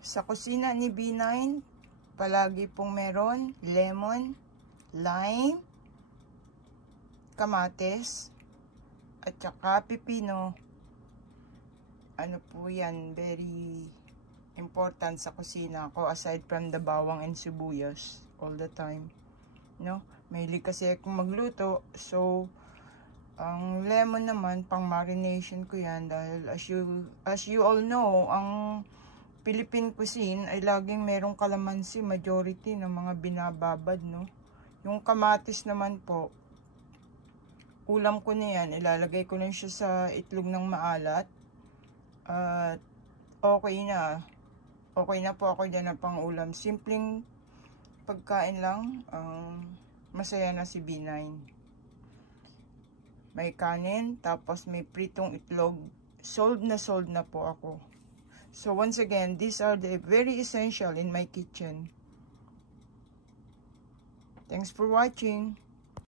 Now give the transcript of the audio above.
Sa kusina ni B9, palagi pong meron lemon, lime, kamatis, at saka pipino. Ano po yan, very important sa kusina ko aside from the bawang and sibuyas all the time. No? Mahilig kasi akong magluto, so ang lemon naman pang marination ko yan dahil as you all know, ang Philippine cuisine ay laging merong kalamansi, majority ng mga binababad, no? Yung kamatis naman po, ulam ko na yan, ilalagay ko lang siya sa itlog ng maalat. At okay na. Okay na po ako dyan ng pang-ulam. Simpleng pagkain lang, masaya na si B9. May kanin, tapos may pritong itlog. Sold na po ako. So once again, these are the very essential in my kitchen. Thanks for watching.